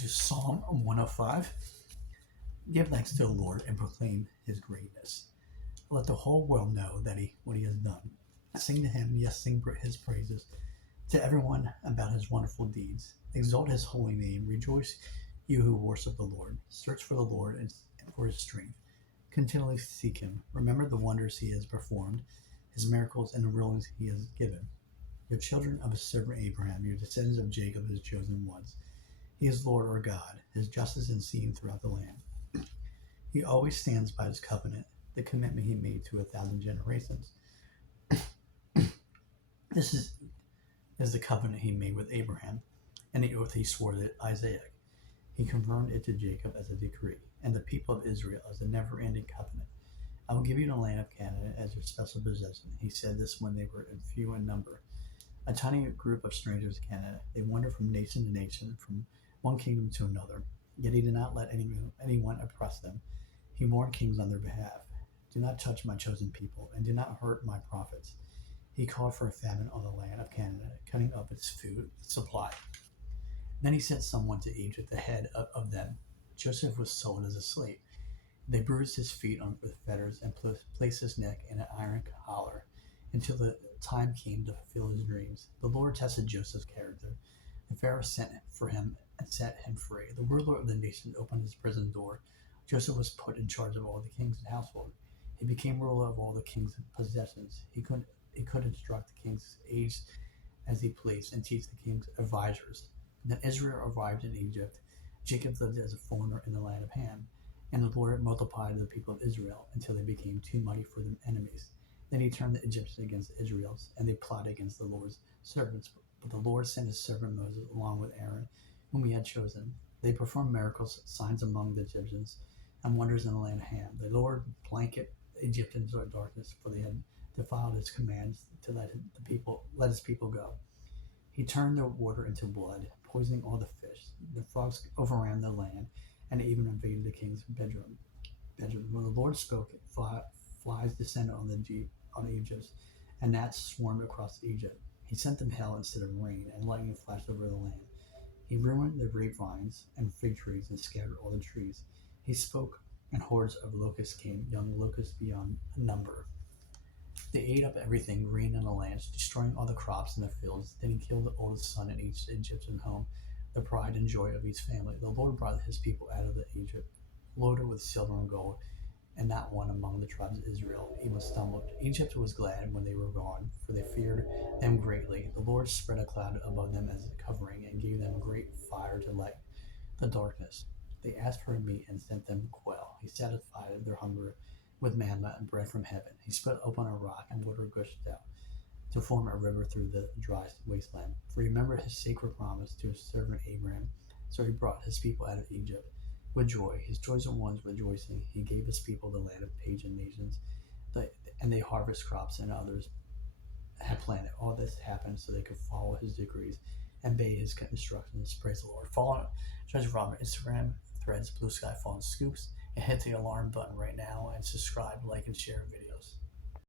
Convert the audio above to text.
to Psalm 105. Give thanks to the Lord and proclaim his greatness. Let the whole world know what he has done. Sing to him, yes, sing his praises to everyone about his wonderful deeds. Exalt his holy name. Rejoice, you who worship the Lord. Search for the Lord and for his strength. Continually seek him. Remember the wonders he has performed, his miracles and the rulings he has given. Your children of his servant Abraham, your descendants of Jacob, his chosen ones. He is Lord our God. His justice is seen throughout the land. He always stands by his covenant, the commitment he made to 1,000 generations. This is the covenant he made with Abraham, and the oath he swore to Isaac. He confirmed it to Jacob as a decree, and the people of Israel as a never-ending covenant. I will give you the land of Canaan as your special possession. He said this when they were few in number. A tiny group of strangers in Canada. They wandered from nation to nation, from one kingdom to another. Yet he did not let anyone oppress them. He warned kings on their behalf. Do not touch my chosen people, and do not hurt my prophets. He called for a famine on the land of Canada, cutting up its food supply. Then he sent someone to Egypt ahead of them. Joseph was sold as a slave. They bruised his feet with fetters and placed his neck in an iron collar until the time came to fulfill his dreams. The Lord tested Joseph's character. The Pharaoh sent for him and set him free. The ruler of the nation opened his prison door. Joseph was put in charge of all the king's household. He became ruler of all the king's possessions. He could instruct the king's aides as he pleased and teach the king's advisors. Then Israel arrived in Egypt. Jacob lived as a foreigner in the land of Ham, and the Lord multiplied the people of Israel until they became too mighty for their enemies. Then he turned the Egyptians against the Israelites, and they plotted against the Lord's servants. But the Lord sent his servant Moses along with Aaron, whom he had chosen. They performed miracles, signs among the Egyptians, and wonders in the land of Ham. The Lord blanketed the Egyptians with darkness, for they had defiled his commands to let his people go. He turned the water into blood, poisoning all the fish. The frogs overran the land, and even invaded the king's bedroom. When the Lord spoke, flies descended on Egypt, and gnats swarmed across Egypt. He sent them hail instead of rain, and lightning flashed over the land. He ruined the grapevines and fig trees and scattered all the trees. He spoke, and hordes of locusts came, young locusts beyond number. They ate up everything green in the land, destroying all the crops in the fields. Then he killed the oldest son in each Egyptian home, the pride and joy of each family. The Lord brought his people out of Egypt, loaded with silver and gold, and not one among the tribes of Israel even stumbled. Egypt was glad when they were gone, for they feared them greatly. The Lord spread a cloud above them as a covering, and gave them great fire to light the darkness. They asked for meat and sent them quail. He satisfied their hunger with manna and bread from heaven. He split open a rock, and water gushed out to form a river through the dry wasteland. For he remembered his sacred promise to his servant Abraham, so he brought his people out of Egypt with joy, his chosen ones rejoicing. He gave his people the land of pagan nations, and they harvest crops and others had planted. All this happened so they could follow his decrees and obey his instructions. Praise the Lord. Follow Treasure Rob on Instagram, Threads, Blue Sky Phone Scoops, and hit the alarm button right now and subscribe, like, and share videos.